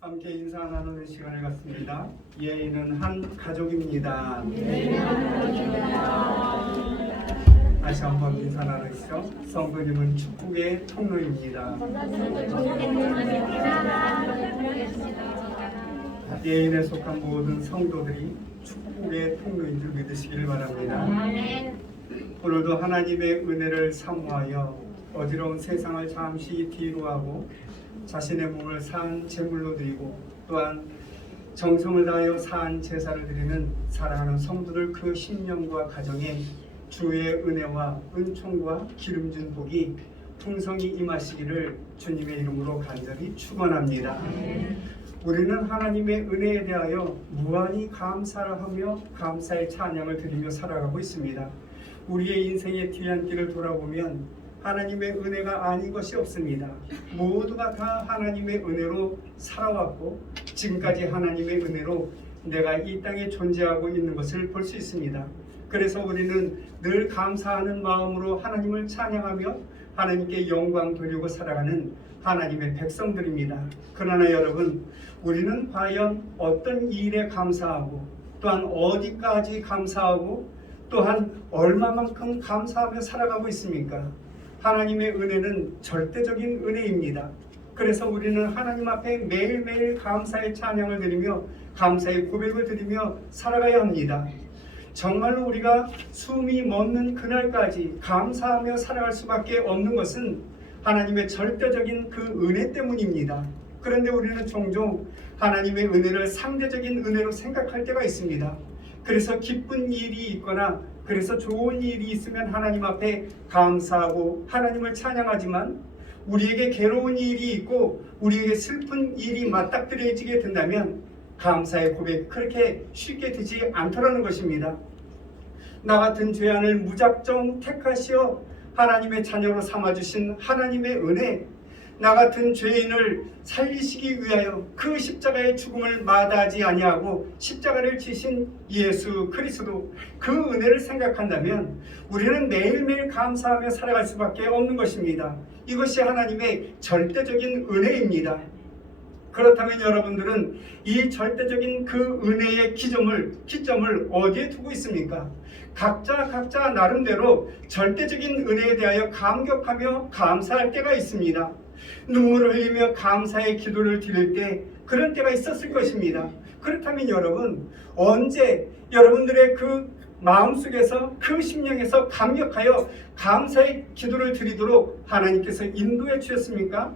함께 인사 나누는 시간을 갖습니다. 예인은 한 가족입니다. 다시 한번 인사 나누시죠. 성도님은 축복의 통로입니다. 예인에 속한 모든 성도들이 축복의 통로인 줄 믿으시길 바랍니다. 오늘도 하나님의 은혜를 사모하여 어지러운 세상을 잠시 뒤로 하고 자신의 몸을 산 제물로 드리고 또한 정성을 다하여 산 제사를 드리는 사랑하는 성도들 그 심령과 가정에 주의 은혜와 은총과 기름진 복이 풍성히 임하시기를 주님의 이름으로 간절히 축원합니다. 우리는 하나님의 은혜에 대하여 무한히 감사를 하며 감사의 찬양을 드리며 살아가고 있습니다. 우리의 인생의 뒤안길을 돌아보면 하나님의 은혜가 아닌 것이 없습니다. 모두가 다 하나님의 은혜로 살아왔고 지금까지 하나님의 은혜로 내가 이 땅에 존재하고 있는 것을 볼 수 있습니다. 그래서 우리는 늘 감사하는 마음으로 하나님을 찬양하며 하나님께 영광 돌리고 살아가는 하나님의 백성들입니다. 그러나 여러분, 우리는 과연 어떤 일에 감사하고 또한 어디까지 감사하고 또한 얼마만큼 감사하며 살아가고 있습니까? 하나님의 은혜는 절대적인 은혜입니다. 그래서 우리는 하나님 앞에 매일매일 감사의 찬양을 드리며 감사의 고백을 드리며 살아가야 합니다. 정말로 우리가 숨이 멎는 그날까지 감사하며 살아갈 수밖에 없는 것은 하나님의 절대적인 그 은혜 때문입니다. 그런데 우리는 종종 하나님의 은혜를 상대적인 은혜로 생각할 때가 있습니다. 그래서 기쁜 일이 있거나 그래서 좋은 일이 있으면 하나님 앞에 감사하고 하나님을 찬양하지만 우리에게 괴로운 일이 있고 우리에게 슬픈 일이 맞닥뜨려지게 된다면 감사의 고백 그렇게 쉽게 되지 않더라는 것입니다. 나 같은 죄인을 무작정 택하시어 하나님의 자녀로 삼아주신 하나님의 은혜, 나 같은 죄인을 살리시기 위하여 그 십자가의 죽음을 마다하지 아니하고 십자가를 지신 예수 그리스도 그 은혜를 생각한다면 우리는 매일매일 감사하며 살아갈 수밖에 없는 것입니다. 이것이 하나님의 절대적인 은혜입니다. 그렇다면 여러분들은 이 절대적인 그 은혜의 기점을 어디에 두고 있습니까? 각자 나름대로 절대적인 은혜에 대하여 감격하며 감사할 때가 있습니다. 눈물을 흘리며 감사의 기도를 드릴 때 그런 때가 있었을 것입니다. 그렇다면 여러분, 언제 여러분들의 그 마음속에서 그 심령에서 감격하여 감사의 기도를 드리도록 하나님께서 인도해 주셨습니까?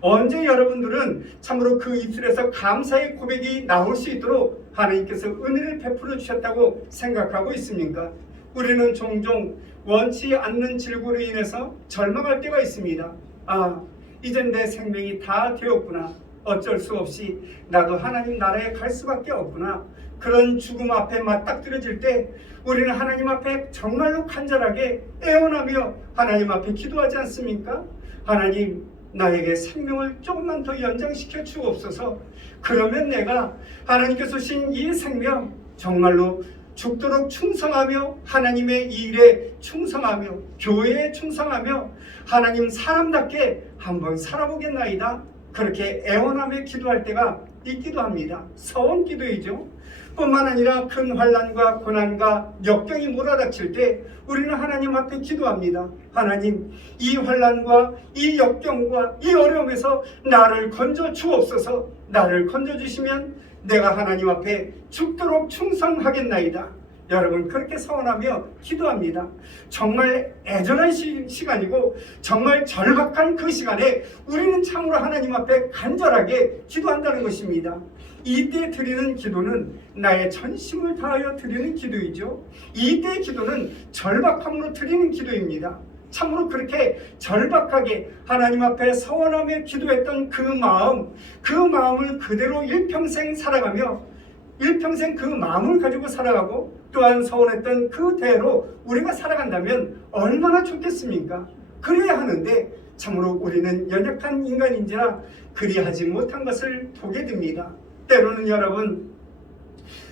언제 여러분들은 참으로 그 입술에서 감사의 고백이 나올 수 있도록 하나님께서 은혜를 베풀어 주셨다고 생각하고 있습니까? 우리는 종종 원치 않는 질고로 인해서 절망할 때가 있습니다. 이젠 내 생명이 다 되었구나. 어쩔 수 없이 나도 하나님 나라에 갈 수밖에 없구나. 그런 죽음 앞에 맞닥뜨려질 때 우리는 하나님 앞에 정말로 간절하게 애원하며 하나님 앞에 기도하지 않습니까? 하나님, 나에게 생명을 조금만 더 연장시켜 주옵소서. 그러면 내가 하나님께서 주신 이 생명 정말로 죽도록 충성하며 하나님의 일에 충성하며 교회에 충성하며 하나님 사람답게 한번 살아보겠나이다. 그렇게 애원하며 기도할 때가 있기도 합니다. 서원 기도이죠. 뿐만 아니라 큰 환난과 고난과 역경이 몰아닥칠 때 우리는 하나님 앞에 기도합니다. 하나님, 이 환난과 이 역경과 이 어려움에서 나를 건져 주옵소서. 나를 건져 주시면 내가 하나님 앞에 죽도록 충성하겠나이다. 여러분, 그렇게 서원하며 기도합니다. 정말 애절한 시간이고 정말 절박한 그 시간에 우리는 참으로 하나님 앞에 간절하게 기도한다는 것입니다. 이때 드리는 기도는 나의 전심을 다하여 드리는 기도이죠. 이때 기도는 절박함으로 드리는 기도입니다. 참으로 그렇게 절박하게 하나님 앞에 서원하며 기도했던 그 마음을 그대로 일평생 살아가며 일평생 그 마음을 가지고 살아가고 또한 서원했던 그대로 우리가 살아간다면 얼마나 좋겠습니까? 그래야 하는데 참으로 우리는 연약한 인간인지라 그리하지 못한 것을 보게 됩니다. 때로는 여러분,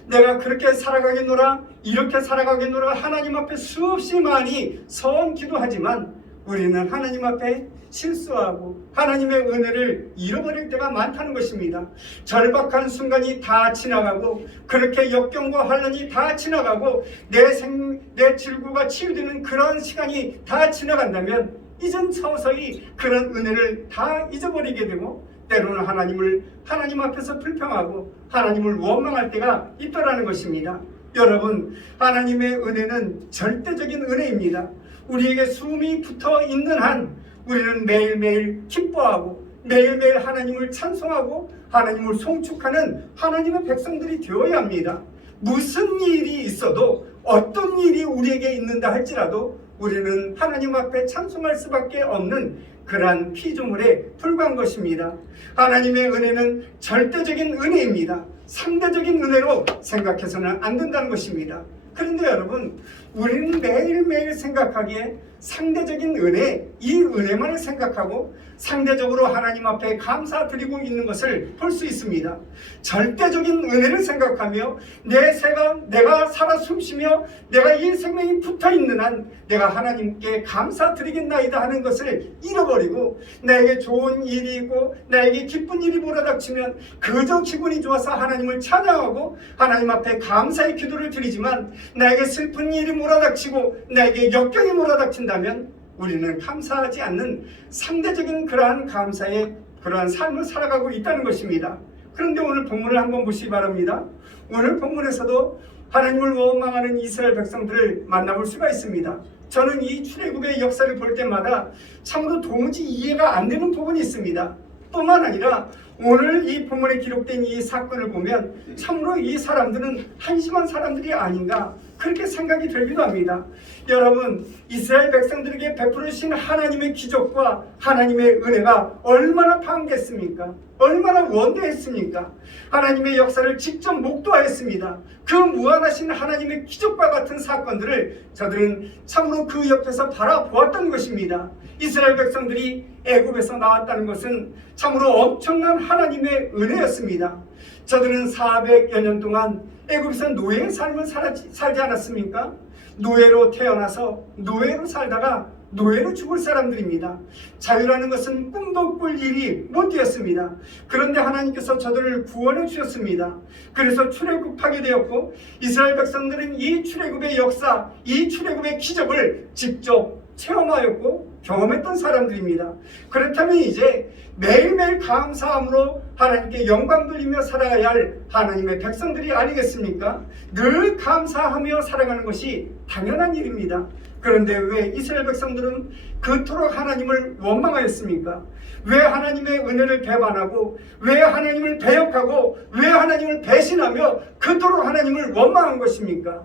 내가 그렇게 살아가겠노라 이렇게 살아가겠노라 하나님 앞에 수없이 많이 서원 기도하지만 우리는 하나님 앞에 실수하고 하나님의 은혜를 잃어버릴 때가 많다는 것입니다. 절박한 순간이 다 지나가고 그렇게 역경과 환난이 다 지나가고 내 질구가 치유되는 그런 시간이 다 지나간다면 이젠 서서히 그런 은혜를 다 잊어버리게 되고 때로는 하나님 앞에서 불평하고 하나님을 원망할 때가 있더라는 것입니다. 여러분, 하나님의 은혜는 절대적인 은혜입니다. 우리에게 숨이 붙어 있는 한 우리는 매일매일 기뻐하고 매일매일 하나님을 찬송하고 하나님을 송축하는 하나님의 백성들이 되어야 합니다. 무슨 일이 있어도 어떤 일이 우리에게 있는다 할지라도 우리는 하나님 앞에 찬송할 수밖에 없는 그러한 피조물에 불과한 것입니다. 하나님의 은혜는 절대적인 은혜입니다. 상대적인 은혜로 생각해서는 안 된다는 것입니다. 그런데 여러분, 우리는 매일매일 생각하기에 상대적인 은혜, 이 은혜만을 생각하고 상대적으로 하나님 앞에 감사드리고 있는 것을 볼 수 있습니다. 절대적인 은혜를 생각하며 내가 살아 숨쉬며 내가 이 생명이 붙어있는 한 내가 하나님께 감사드리겠나이다 하는 것을 잃어버리고 나에게 좋은 일이 있고 나에게 기쁜 일이 몰아닥치면 그저 기분이 좋아서 하나님을 찬양하고 하나님 앞에 감사의 기도를 드리지만 나에게 슬픈 일이 몰아닥치고 나에게 역경이 몰아닥친다면 우리는 감사하지 않는 상대적인 그러한 감사의 그러한 삶을 살아가고 있다는 것입니다. 그런데 오늘 본문을 한번 보시기 바랍니다. 오늘 본문에서도 하나님을 원망하는 이스라엘 백성들을 만나볼 수가 있습니다. 저는 이 출애굽의 역사를 볼 때마다 참으로 도무지 이해가 안 되는 부분이 있습니다. 뿐만 아니라 오늘 이 본문에 기록된 이 사건을 보면 참으로 이 사람들은 한심한 사람들이 아닌가 그렇게 생각이 들기도 합니다. 여러분, 이스라엘 백성들에게 베풀으신 하나님의 기적과 하나님의 은혜가 얼마나 반겠습니까? 얼마나 원대했습니까? 하나님의 역사를 직접 목도하였습니다. 그 무한하신 하나님의 기적과 같은 사건들을 저들은 참으로 그 옆에서 바라보았던 것입니다. 이스라엘 백성들이 애굽에서 나왔다는 것은 참으로 엄청난 하나님의 은혜였습니다. 저들은 400여 년 동안 애굽에서 노예의 삶을 살지 않았습니까? 노예로 태어나서 노예로 살다가 노예로 죽을 사람들입니다. 자유라는 것은 꿈도 꿀 일이 못 되었습니다. 그런데 하나님께서 저들을 구원해 주셨습니다. 그래서 출애굽하게 되었고 이스라엘 백성들은 이 출애굽의 역사, 이 출애굽의 기적을 직접 체험하였고 경험했던 사람들입니다. 그렇다면 이제 매일매일 감사함으로 하나님께 영광 돌리며 살아가야 할 하나님의 백성들이 아니겠습니까? 늘 감사하며 살아가는 것이 당연한 일입니다. 그런데 왜 이스라엘 백성들은 그토록 하나님을 원망하였습니까? 왜 하나님의 은혜를 배반하고 왜 하나님을 배역하고 왜 하나님을 배신하며 그토록 하나님을 원망한 것입니까?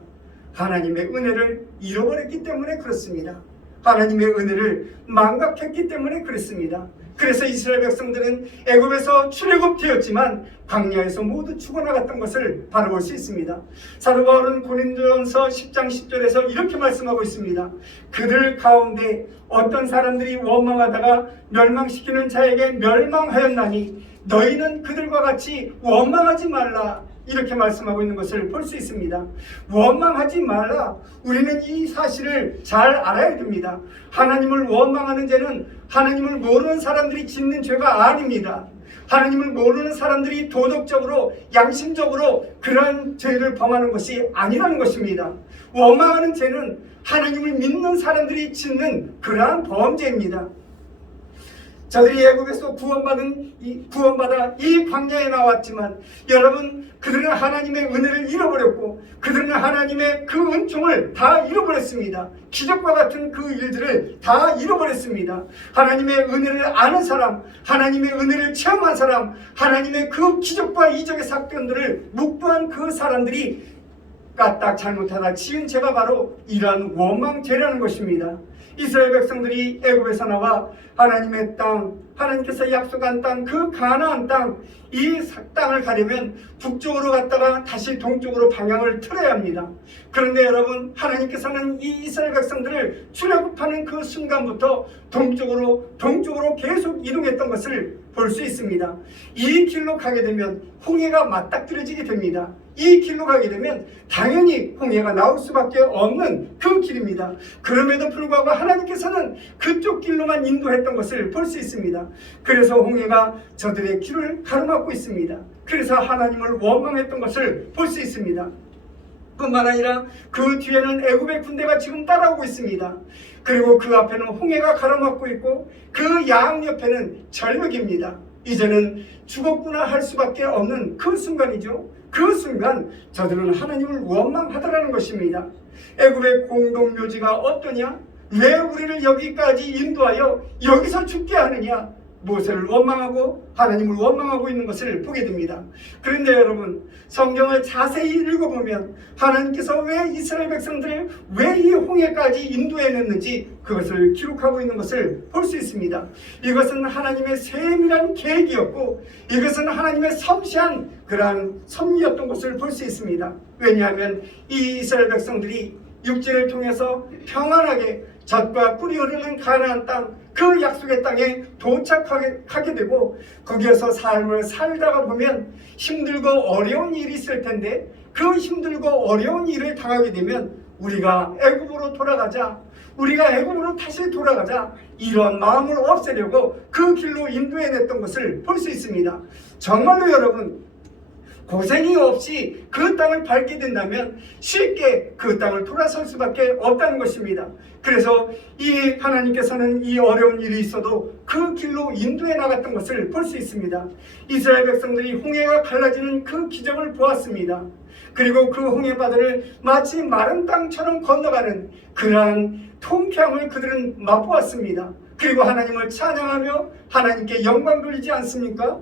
하나님의 은혜를 잃어버렸기 때문에 그렇습니다. 하나님의 은혜를 망각했기 때문에 그렇습니다. 그래서 이스라엘 백성들은 애굽에서 출애굽되었지만 광야에서 모두 죽어나갔던 것을 바라볼 수 있습니다. 사도 바울은 고린도전서 10장 10절에서 이렇게 말씀하고 있습니다. 그들 가운데 어떤 사람들이 원망하다가 멸망시키는 자에게 멸망하였나니 너희는 그들과 같이 원망하지 말라. 이렇게 말씀하고 있는 것을 볼 수 있습니다. 원망하지 말라. 우리는 이 사실을 잘 알아야 됩니다. 하나님을 원망하는 죄는 하나님을 모르는 사람들이 짓는 죄가 아닙니다. 하나님을 모르는 사람들이 도덕적으로 양심적으로 그러한 죄를 범하는 것이 아니라는 것입니다. 원망하는 죄는 하나님을 믿는 사람들이 짓는 그러한 범죄입니다. 저들이 애굽에서 구원받아 이 광야에 나왔지만 여러분, 그들은 하나님의 은혜를 잃어버렸고 그들은 하나님의 그 은총을 다 잃어버렸습니다. 기적과 같은 그 일들을 다 잃어버렸습니다. 하나님의 은혜를 아는 사람, 하나님의 은혜를 체험한 사람, 하나님의 그 기적과 이적의 사건들을 묵도한 그 사람들이 까딱 잘못하다 지은 죄가 바로 이러한 원망죄라는 것입니다. 이스라엘 백성들이 애굽에서 나와 하나님의 땅, 하나님께서 약속한 땅, 그 가나안 땅, 이 땅을 가려면 북쪽으로 갔다가 다시 동쪽으로 방향을 틀어야 합니다. 그런데 여러분, 하나님께서는 이 이스라엘 백성들을 출애굽하는 그 순간부터 동쪽으로 계속 이동했던 것을 볼 수 있습니다. 이 길로 가게 되면 홍해가 맞닥뜨려지게 됩니다. 이 길로 가게 되면 당연히 홍해가 나올 수밖에 없는 그 길입니다. 그럼에도 불구하고 하나님께서는 그쪽 길로만 인도했던 것을 볼 수 있습니다. 그래서 홍해가 저들의 길을 가로막고 있습니다. 그래서 하나님을 원망했던 것을 볼 수 있습니다. 뿐만 아니라 그 뒤에는 애굽의 군대가 지금 따라오고 있습니다. 그리고 그 앞에는 홍해가 가로막고 있고 그 양옆에는 절벽입니다. 이제는 죽었구나 할 수밖에 없는 그 순간이죠. 그 순간 저들은 하나님을 원망하더라는 것입니다. 애굽의 공동묘지가 어떠냐? 왜 우리를 여기까지 인도하여 여기서 죽게 하느냐? 모세를 원망하고 하나님을 원망하고 있는 것을 보게 됩니다. 그런데 여러분, 성경을 자세히 읽어보면 하나님께서 왜 이스라엘 백성들을 왜 이 홍해까지 인도해냈는지 그것을 기록하고 있는 것을 볼 수 있습니다. 이것은 하나님의 세밀한 계획이었고 이것은 하나님의 섬세한 그러한 섭리였던 것을 볼 수 있습니다. 왜냐하면 이 이스라엘 백성들이 육지를 통해서 평안하게 젖과 꿀이 흐르는 가나안 땅, 그 약속의 땅에 도착하게 되고 거기에서 삶을 살다가 보면 힘들고 어려운 일이 있을 텐데 그 힘들고 어려운 일을 당하게 되면 우리가 애굽으로 돌아가자, 우리가 애굽으로 다시 돌아가자, 이런 마음을 없애려고 그 길로 인도해냈던 것을 볼 수 있습니다. 정말로 여러분, 고생이 없이 그 땅을 밟게 된다면 쉽게 그 땅을 돌아설 수밖에 없다는 것입니다. 그래서 이 하나님께서는 이 어려운 일이 있어도 그 길로 인도해 나갔던 것을 볼 수 있습니다. 이스라엘 백성들이 홍해가 갈라지는 그 기적을 보았습니다. 그리고 그 홍해 바다를 마치 마른 땅처럼 건너가는 그러한 통쾌함을 그들은 맛보았습니다. 그리고 하나님을 찬양하며 하나님께 영광 돌리지 않습니까?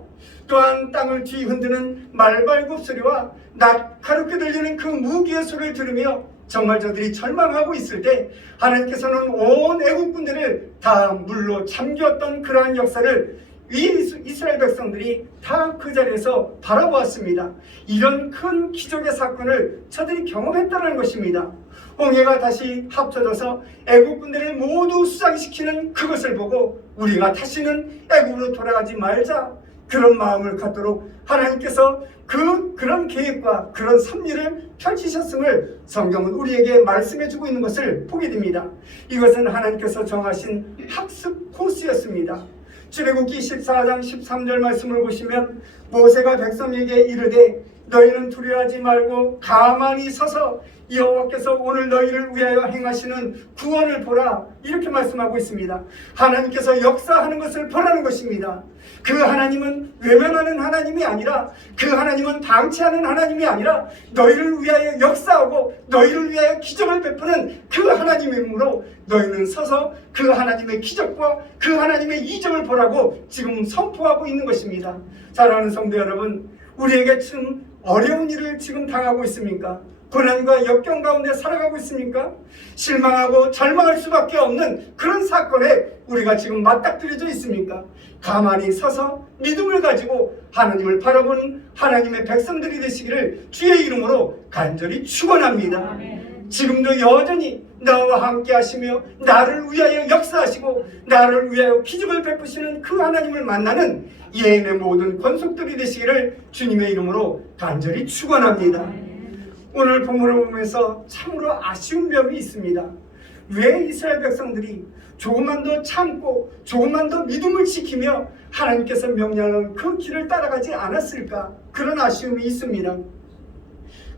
또한 땅을 뒤흔드는 말발굽 소리와 날카롭게 들리는 그 무기의 소리를 들으며 정말 저들이 절망하고 있을 때 하나님께서는 온 애국 군대를 다 물로 잠겼던 그러한 역사를 이스라엘 백성들이 다 그 자리에서 바라보았습니다. 이런 큰 기적의 사건을 저들이 경험했다는 것입니다. 홍해가 다시 합쳐져서 애국 군대를 모두 수장시키는 그것을 보고 우리가 다시는 애국으로 돌아가지 말자, 그런 마음을 갖도록 하나님께서 그런 계획과 그런 섭리를 펼치셨음을 성경은 우리에게 말씀해주고 있는 것을 보게 됩니다. 이것은 하나님께서 정하신 학습 코스였습니다. 출애굽기 14장 13절 말씀을 보시면 모세가 백성에게 이르되 너희는 두려워하지 말고 가만히 서서 여호와께서 오늘 너희를 위하여 행하시는 구원을 보라, 이렇게 말씀하고 있습니다. 하나님께서 역사하는 것을 보라는 것입니다. 그 하나님은 외면하는 하나님이 아니라, 그 하나님은 방치하는 하나님이 아니라 너희를 위하여 역사하고 너희를 위하여 기적을 베푸는 그 하나님이므로 너희는 서서 그 하나님의 기적과 그 하나님의 이적을 보라고 지금 선포하고 있는 것입니다. 사랑하는 성도 여러분, 우리에게 지금 어려운 일을 지금 당하고 있습니까? 고난과 역경 가운데 살아가고 있습니까? 실망하고 절망할 수밖에 없는 그런 사건에 우리가 지금 맞닥뜨려져 있습니까? 가만히 서서 믿음을 가지고 하나님을 바라보는 하나님의 백성들이 되시기를 주의 이름으로 간절히 축원합니다. 지금도 여전히 나와 함께 하시며 나를 위하여 역사하시고 나를 위하여 기적을 베푸시는 그 하나님을 만나는 예인의 모든 권속들이 되시기를 주님의 이름으로 간절히 축원합니다. 오늘 본문을 보면서 참으로 아쉬운 점이 있습니다. 왜 이스라엘 백성들이 조금만 더 참고 조금만 더 믿음을 지키며 하나님께서 명령하는 그 길을 따라가지 않았을까, 그런 아쉬움이 있습니다.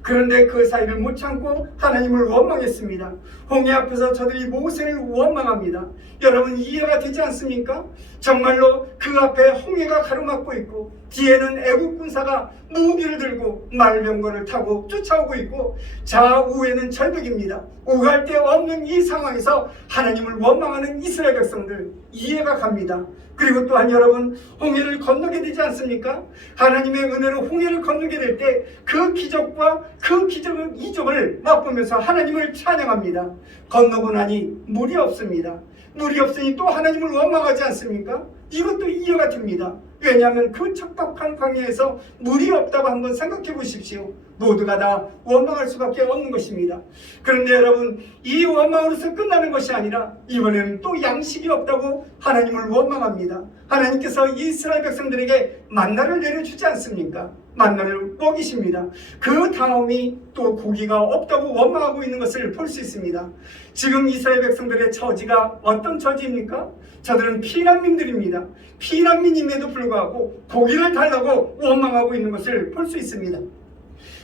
그런데 그 사이를 못 참고 하나님을 원망했습니다. 홍해 앞에서 저들이 모세를 원망합니다. 여러분, 이해가 되지 않습니까? 정말로 그 앞에 홍해가 가로막고 있고 뒤에는 애국 군사가 무기를 들고 말병거를 타고 쫓아오고 있고 좌우에는 절벽입니다. 오갈 데 없는 이 상황에서 하나님을 원망하는 이스라엘 백성들, 이해가 갑니다. 그리고 또한 여러분, 홍해를 건너게 되지 않습니까? 하나님의 은혜로 홍해를 건너게 될 때 그 기적과 그 이적을 맛보면서 하나님을 찬양합니다. 건너고 나니 물이 없습니다. 물이 없으니 또 하나님을 원망하지 않습니까? 이것도 이해가 됩니다. 왜냐하면 그 척박한 광야에서 물이 없다고 한번 생각해 보십시오. 모두가 다 원망할 수밖에 없는 것입니다. 그런데 여러분, 이 원망으로서 끝나는 것이 아니라 이번에는 또 양식이 없다고 하나님을 원망합니다. 하나님께서 이스라엘 백성들에게 만나를 내려주지 않습니까? 만나를 먹이십니다. 그 다음이 또 고기가 없다고 원망하고 있는 것을 볼 수 있습니다. 지금 이스라엘 백성들의 처지가 어떤 처지입니까? 저들은 피난민들입니다. 피난민임에도 불구하고 고기를 달라고 원망하고 있는 것을 볼 수 있습니다.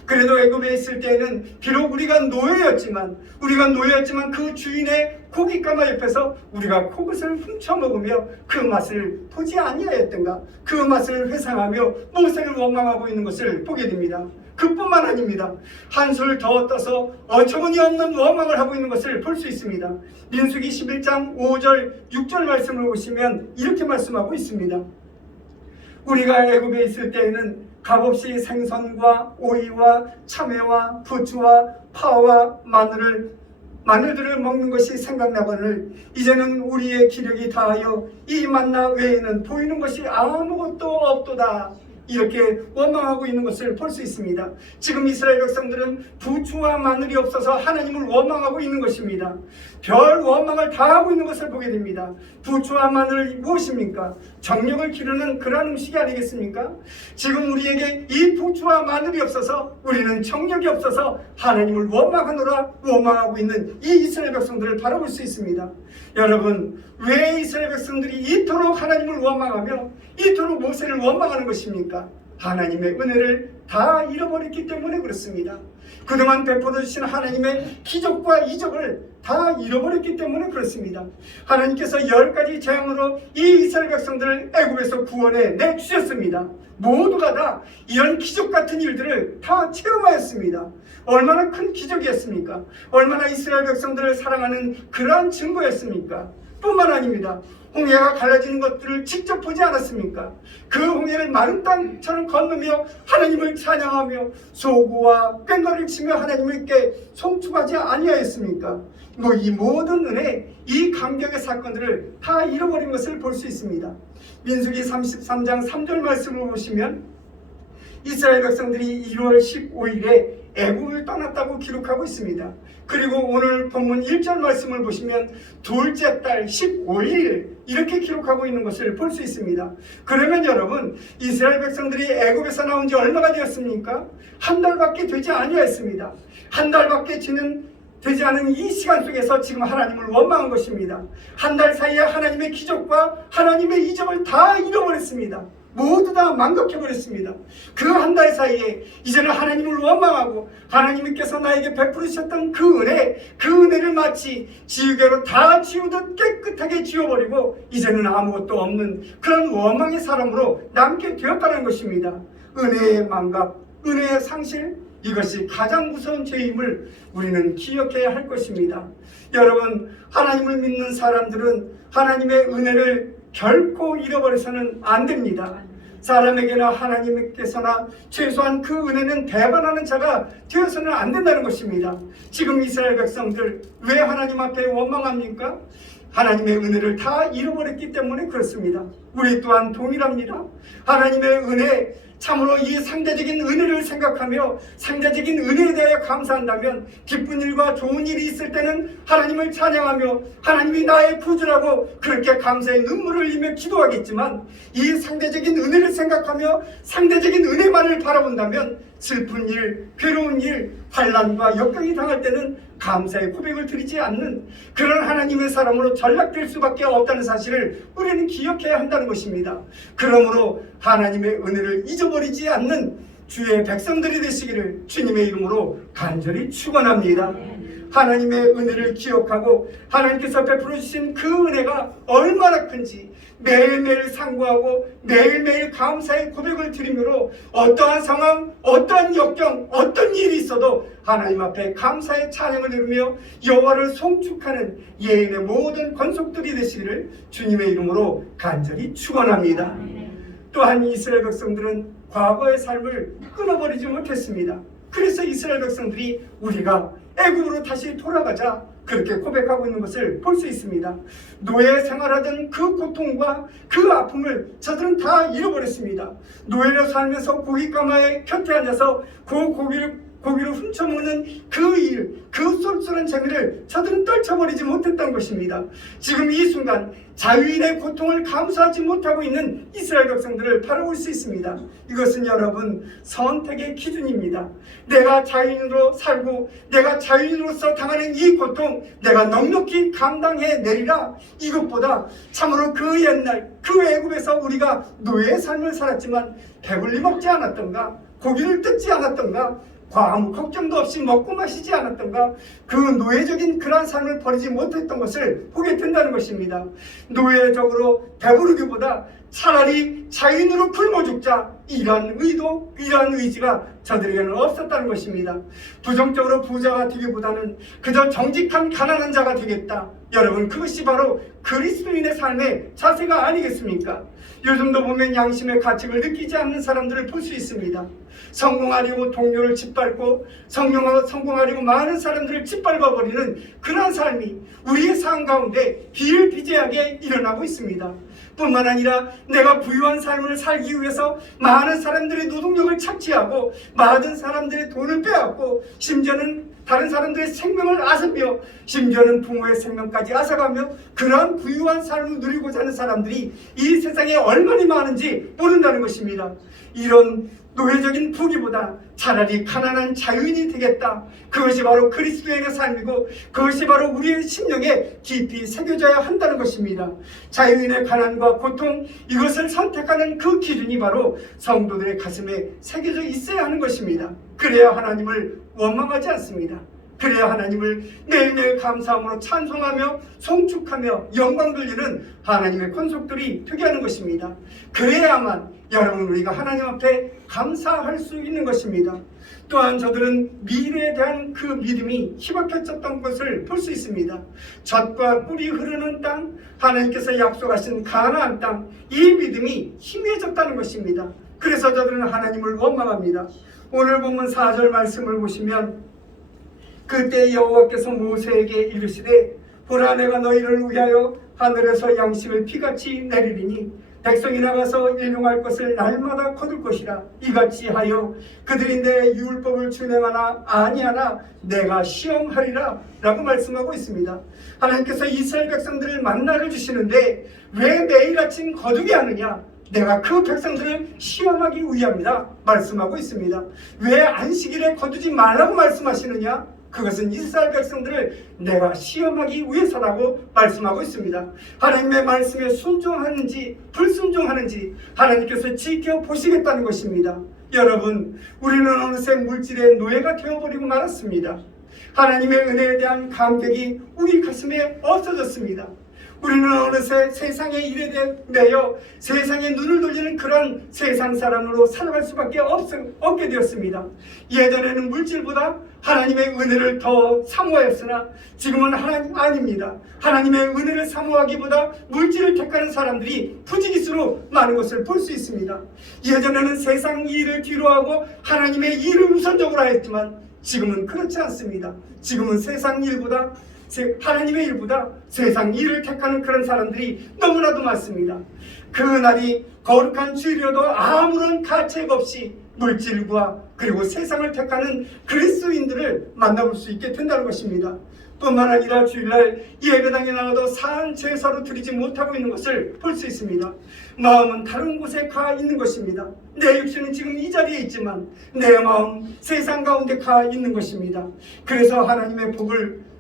그래도 애굽에 있을 때에는 비록 우리가 노예였지만 그 주인의 고깃가마 옆에서 우리가 코끝을 훔쳐 먹으며 그 맛을 보지 아니하였던가, 그 맛을 회상하며 모세를 원망하고 있는 것을 보게 됩니다. 그뿐만 아닙니다. 한술 더 떠서 어처구니 없는 원망을 하고 있는 것을 볼 수 있습니다. 민수기 11장 5절 6절 말씀을 보시면 이렇게 말씀하고 있습니다. 우리가 애굽에 있을 때에는 값없이 생선과 오이와 참외와 부추와 파와 마늘들을 먹는 것이 생각나거늘 이제는 우리의 기력이 다하여 이 만나 외에는 보이는 것이 아무것도 없도다. 이렇게 원망하고 있는 것을 볼 수 있습니다. 지금 이스라엘 백성들은 부추와 마늘이 없어서 하나님을 원망하고 있는 것입니다. 별 원망을 다 하고 있는 것을 보게 됩니다. 부추와 마늘이 무엇입니까? 정력을 기르는 그러한 음식이 아니겠습니까? 지금 우리에게 이 부추와 마늘이 없어서 우리는 정력이 없어서 하나님을 원망하노라 원망하고 있는 이 이스라엘 백성들을 바라볼 수 있습니다. 여러분, 왜 이스라엘 백성들이 이토록 하나님을 원망하며 이토록 모세를 원망하는 것입니까? 하나님의 은혜를 다 잃어버렸기 때문에 그렇습니다. 그동안 베풀어 주신 하나님의 기적과 이적을 다 잃어버렸기 때문에 그렇습니다. 하나님께서 10가지 재앙으로 이 이스라엘 백성들을 애굽에서 구원해 내주셨습니다. 모두가 다 이런 기적 같은 일들을 다 체험하였습니다. 얼마나 큰 기적이었습니까? 얼마나 이스라엘 백성들을 사랑하는 그러한 증거였습니까? 뿐만 아닙니다. 홍해가 갈라지는 것들을 직접 보지 않았습니까? 그 홍해를 마른 땅처럼 건너며 하나님을 찬양하며 소구와 꽹과를 치며 하나님께 송축하지 아니하였습니까? 이 모든 은혜, 이 감격의 사건들을 다 잃어버린 것을 볼 수 있습니다. 민수기 33장 3절 말씀을 보시면 이스라엘 백성들이 1월 15일에 애굽을 떠났다고 기록하고 있습니다. 그리고 오늘 본문 1절 말씀을 보시면 둘째 달 15일 이렇게 기록하고 있는 것을 볼 수 있습니다. 그러면 여러분, 이스라엘 백성들이 애굽에서 나온 지 얼마가 되었습니까? 한 달밖에 되지 아니하였습니다. 한 달밖에 되지 않은 이 시간 속에서 지금 하나님을 원망한 것입니다. 한 달 사이에 하나님의 기적과 하나님의 이적을 다 잃어버렸습니다. 모두 다 망각해버렸습니다. 그 한 달 사이에 이제는 하나님을 원망하고 하나님께서 나에게 베풀으셨던 그 은혜를 마치 지우개로 다 지우듯 깨끗하게 지워버리고 이제는 아무것도 없는 그런 원망의 사람으로 남게 되었다는 것입니다. 은혜의 망각, 은혜의 상실, 이것이 가장 무서운 죄임을 우리는 기억해야 할 것입니다. 여러분, 하나님을 믿는 사람들은 하나님의 은혜를 결코 잃어버려서는 안 됩니다. 사람에게나 하나님께서나 최소한 그 은혜는 배반하는 자가 되어서는 안 된다는 것입니다. 지금 이스라엘 백성들 왜 하나님 앞에 원망합니까? 하나님의 은혜를 다 잃어버렸기 때문에 그렇습니다. 우리 또한 동일합니다. 하나님의 은혜, 참으로 이 상대적인 은혜를 생각하며 상대적인 은혜에 대해 감사한다면 기쁜 일과 좋은 일이 있을 때는 하나님을 찬양하며 하나님이 나의 구주라고 그렇게 감사의 눈물을 흘리며 기도하겠지만 이 상대적인 은혜를 생각하며 상대적인 은혜만을 바라본다면 슬픈 일, 괴로운 일, 환난과 역경이 당할 때는 감사의 고백을 드리지 않는 그런 하나님의 사람으로 전락될 수밖에 없다는 사실을 우리는 기억해야 한다는 것입니다. 그러므로 하나님의 은혜를 잊어버리지 않는 주의 백성들이 되시기를 주님의 이름으로 간절히 축원합니다. 하나님의 은혜를 기억하고 하나님께서 베풀어 주신 그 은혜가 얼마나 큰지 매일매일 상고하고 매일매일 감사의 고백을 드리므로 어떠한 상황, 어떠한 역경, 어떤 일이 있어도 하나님 앞에 감사의 찬양을 드리며 여호와를 송축하는 예인의 모든 권속들이 되시기를 주님의 이름으로 간절히 축원합니다. 또한 이스라엘 백성들은 과거의 삶을 끊어버리지 못했습니다. 그래서 이스라엘 백성들이 우리가 애굽으로 다시 돌아가자 그렇게 고백하고 있는 것을 볼 수 있습니다. 노예 생활하던 그 고통과 그 아픔을 저들은 다 잃어버렸습니다. 노예로 살면서 고깃가마에 곁에 앉아서 그 고기를 훔쳐먹는 그 일, 그 쏠쏠한 재미를 저들은 떨쳐버리지 못했던 것입니다. 지금 이 순간 자유인의 고통을 감수하지 못하고 있는 이스라엘 백성들을 바라볼 수 있습니다. 이것은 여러분 선택의 기준입니다. 내가 자유인으로 살고 내가 자유인으로서 당하는 이 고통 내가 넉넉히 감당해 내리라. 이것보다 참으로 그 옛날 그 애굽에서 우리가 노예의 삶을 살았지만 배불리 먹지 않았던가, 고기를 뜯지 않았던가, 아무 걱정도 없이 먹고 마시지 않았던가, 그 노예적인 그러한 삶을 버리지 못했던 것을 보게 된다는 것입니다. 노예적으로 배부르기보다 차라리 자유인으로 굶어 죽자, 이러한 의도, 이러한 의지가 저들에게는 없었다는 것입니다. 부정적으로 부자가 되기보다는 그저 정직한 가난한 자가 되겠다. 여러분, 그것이 바로 그리스도인의 삶의 자세가 아니겠습니까? 요즘도 보면 양심의 가책을 느끼지 않는 사람들을 볼 수 있습니다. 성공하려고 동료를 짓밟고 성공하려고 많은 사람들을 짓밟아버리는 그러한 삶이 우리의 삶 가운데 비일비재하게 일어나고 있습니다. 뿐만 아니라 내가 부유한 삶을 살기 위해서 많은 사람들의 노동력을 착취하고 많은 사람들의 돈을 빼앗고 심지어는 다른 사람들의 생명을 앗으며 심지어는 부모의 생명까지 앗아가며 그러한 부유한 삶을 누리고자 하는 사람들이 이 세상에 얼마나 많은지 모른다는 것입니다. 이런 노예적인 부귀보다 차라리 가난한 자유인이 되겠다. 그것이 바로 그리스도인의 삶이고 그것이 바로 우리의 심령에 깊이 새겨져야 한다는 것입니다. 자유인의 가난과 고통, 이것을 선택하는 그 기준이 바로 성도들의 가슴에 새겨져 있어야 하는 것입니다. 그래야 하나님을 원망하지 않습니다. 그래야 하나님을 매일매일 감사함으로 찬송하며 송축하며 영광 돌리는 하나님의 권속들이 되게 하는 것입니다. 그래야만 여러분 우리가 하나님 앞에 감사할 수 있는 것입니다. 또한 저들은 미래에 대한 그 믿음이 희박해졌던 것을 볼 수 있습니다. 젖과 꿀이 흐르는 땅, 하나님께서 약속하신 가나안 땅, 이 믿음이 희미해졌다는 것입니다. 그래서 저들은 하나님을 원망합니다. 오늘 본문 4절 말씀을 보시면 그때 여호와께서 모세에게 이르시되 보라 내가 너희를 위하여 하늘에서 양식을 비같이 내리리니 백성이 나가서 일용할 것을 날마다 거둘 것이라. 이같이 하여 그들이 내 율법을 준행하나 아니하나 내가 시험하리라 라고 말씀하고 있습니다. 하나님께서 이스라엘 백성들을 만나를 주시는데 왜 매일 아침 거두게 하느냐? 내가 그 백성들을 시험하기 위함이다 말씀하고 있습니다. 왜 안식일에 거두지 말라고 말씀하시느냐? 그것은 이스라엘 백성들을 내가 시험하기 위해서라고 말씀하고 있습니다. 하나님의 말씀에 순종하는지 불순종하는지 하나님께서 지켜보시겠다는 것입니다. 여러분, 우리는 어느새 물질의 노예가 되어버리고 말았습니다. 하나님의 은혜에 대한 감격이 우리 가슴에 없어졌습니다. 우리는 어느새 세상의 일에 매여 세상에 눈을 돌리는 그런 세상 사람으로 살아갈 수밖에 없게 되었습니다. 예전에는 물질보다 하나님의 은혜를 더 사모하였으나 지금은 하나님 아닙니다. 하나님의 은혜를 사모하기보다 물질을 택하는 사람들이 부지기수로 많은 것을 볼 수 있습니다. 예전에는 세상 일을 뒤로하고 하나님의 일을 우선적으로 하였지만 지금은 그렇지 않습니다. 지금은 세상 일보다 하나님의 일보다 세상 일을 택하는 그런 사람들이 너무나도 많습니다. 그날이 거룩한 주일이어도 아무런 가책 없이 물질과 그리고 세상을 택하는 그리스도인들을 만나볼 수 있게 된다는 것입니다. 뿐만 아니라 주일날 예배당에 나가도 사한 제사로 드리지 못하고 있는 것을 볼 수 있습니다. 마음은 다른 곳에 가 있는 것입니다. 내 육신은 지금 이 자리에 있지만 내 마음 세상 가운데 가 있는 것입니다. 그래서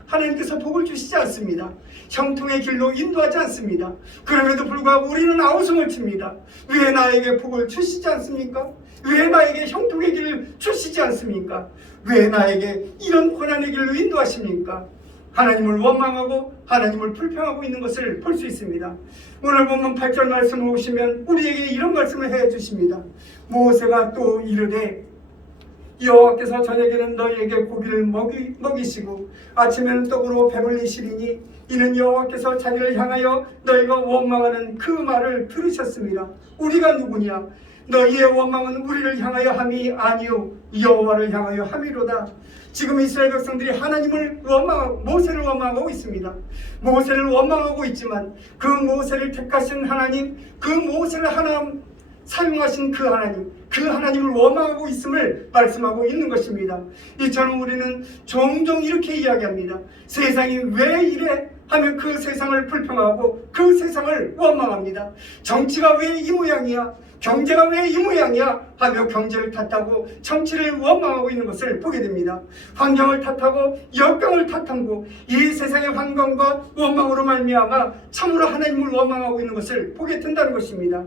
하나님께서 복을 주시지 않습니다. 형통의 길로 인도하지 않습니다. 그럼에도 불구하고 우리는 아우성을 칩니다. 왜 나에게 복을 주시지 않습니까? 왜 나에게 형통의 길을 주시지 않습니까? 왜 나에게 이런 고난의 길로 인도하십니까? 하나님을 원망하고 하나님을 불평하고 있는 것을 볼 수 있습니다. 오늘 보면 8절 말씀을 보시면 우리에게 이런 말씀을 해 주십니다. 모세가 또 이르되 여호와께서 저녁에는 너희에게 고기를 먹이시고 아침에는 떡으로 배불리시리니 이는 여호와께서 자기를 향하여 너희가 원망하는 그 말을 들으셨습니다. 우리가 누구냐? 너희의 원망은 우리를 향하여 함이 아니요 여호와를 향하여 함이로다. 지금 이스라엘 백성들이 하나님을 모세를 원망하고 있습니다. 모세를 원망하고 있지만 그 모세를 택하신 하나님, 그 모세를 하나님 사용하신 그 하나님을 원망하고 있음을 말씀하고 있는 것입니다. 이처럼 우리는 종종 이렇게 이야기합니다. 세상이 왜 이래? 하면 그 세상을 불평하고 그 세상을 원망합니다. 정치가 왜 이 모양이야? 경제가 왜 이 모양이야? 하며 경제를 탓하고 정치를 원망하고 있는 것을 보게 됩니다. 환경을 탓하고 역경을 탓하고 이 세상의 환경과 원망으로 말미암아 참으로 하나님을 원망하고 있는 것을 보게 된다는 것입니다.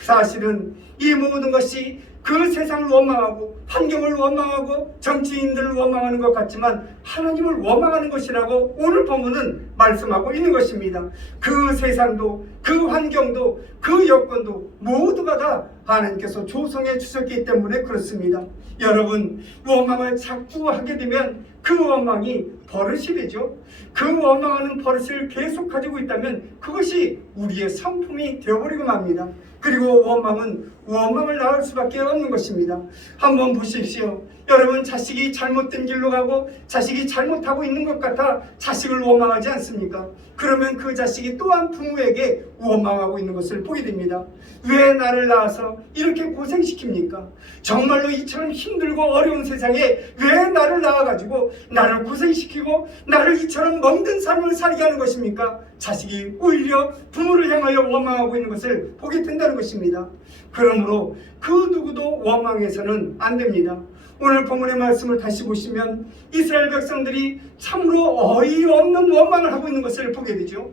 사실은 이 모든 것이 그 세상을 원망하고 환경을 원망하고 정치인들을 원망하는 것 같지만 하나님을 원망하는 것이라고 오늘 본문은 말씀하고 있는 것입니다. 그 세상도 그 환경도 그 여건도 모두가 다 하나님께서 조성해 주셨기 때문에 그렇습니다. 여러분, 원망을 자꾸 하게 되면 그 원망이 버릇이 되죠. 그 원망하는 버릇을 계속 가지고 있다면 그것이 우리의 성품이 되어버리고 맙니다. 그리고 원망은 원망을 낳을 수밖에 없는 것입니다. 한번 보십시오. 여러분, 자식이 잘못된 길로 가고 자식이 잘못하고 있는 것 같아 자식을 원망하지 않습니까? 그러면 그 자식이 또한 부모에게 원망하고 있는 것을 보게 됩니다. 왜 나를 낳아서 이렇게 고생시킵니까? 정말로 이처럼 힘들고 어려운 세상에 왜 나를 낳아가지고 나를 고생시키고 나를 이처럼 멍든 삶을 살게 하는 것입니까? 자식이 오히려 부모를 향하여 원망하고 있는 것을 보게 된다는 것입니다. 그러므로 그 누구도 원망해서는 안 됩니다. 오늘 본문의 말씀을 다시 보시면 이스라엘 백성들이 참으로 어이없는 원망을 하고 있는 것을 보게 되죠.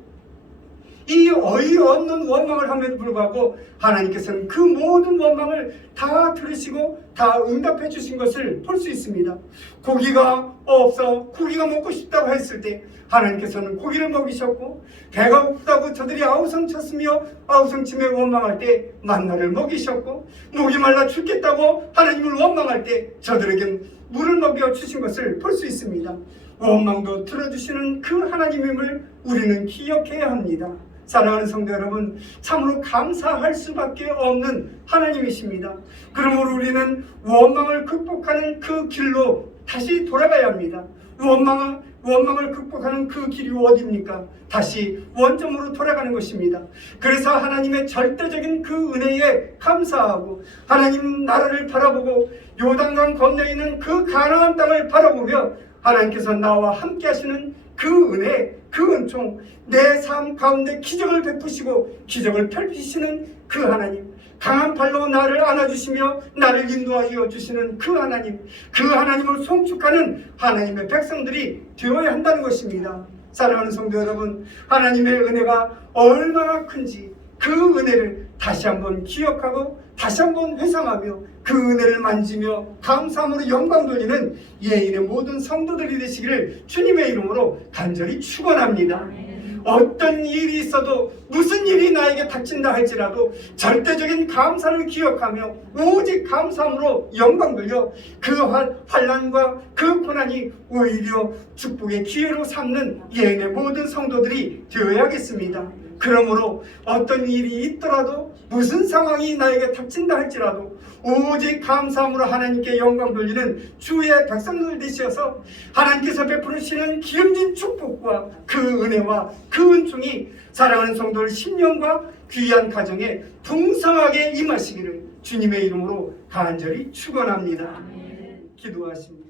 이 어이없는 원망을 함에도 불구하고 하나님께서는 그 모든 원망을 다 들으시고 다 응답해 주신 것을 볼 수 있습니다. 고기가 없어 고기가 먹고 싶다고 했을 때 하나님께서는 고기를 먹이셨고, 배가 고프다고 저들이 아우성쳤으며 아우성침에 원망할 때 만나를 먹이셨고, 목이 말라 죽겠다고 하나님을 원망할 때 저들에겐 물을 먹여 주신 것을 볼 수 있습니다. 원망도 들어주시는 그 하나님임을 우리는 기억해야 합니다. 사랑하는 성도 여러분, 참으로 감사할 수밖에 없는 하나님이십니다. 그러므로 우리는 원망을 극복하는 그 길로 다시 돌아가야 합니다. 원망을 극복하는 그 길이 어디입니까? 다시 원점으로 돌아가는 것입니다. 그래서 하나님의 절대적인 그 은혜에 감사하고 하나님 나라를 바라보고 요단강 건너에 있는 그 가나안 땅을 바라보며 하나님께서 나와 함께 하시는 그 은혜, 그 은총, 내 삶 가운데 기적을 베푸시고 기적을 펼치시는 그 하나님, 강한 팔로 나를 안아주시며 나를 인도하여 주시는 그 하나님, 그 하나님을 송축하는 하나님의 백성들이 되어야 한다는 것입니다. 사랑하는 성도 여러분, 하나님의 은혜가 얼마나 큰지 그 은혜를 다시 한번 기억하고 다시 한번 회상하며 그 은혜를 만지며 감사함으로 영광 돌리는 예인의 모든 성도들이 되시기를 주님의 이름으로 간절히 축원합니다. 어떤 일이 있어도 무슨 일이 나에게 닥친다 할지라도 절대적인 감사를 기억하며 오직 감사함으로 영광 돌려 그 환난과 그 고난이 오히려 축복의 기회로 삼는 예인의 모든 성도들이 되어야겠습니다. 그러므로 어떤 일이 있더라도 무슨 상황이 나에게 닥친다 할지라도 오직 감사함으로 하나님께 영광 돌리는 주의 백성들 되셔서 하나님께서 베푸시는 기름진 축복과 그 은혜와 그 은총이 사랑하는 성도들 심령과 귀한 가정에 풍성하게 임하시기를 주님의 이름으로 간절히 축원합니다. 기도하십니다.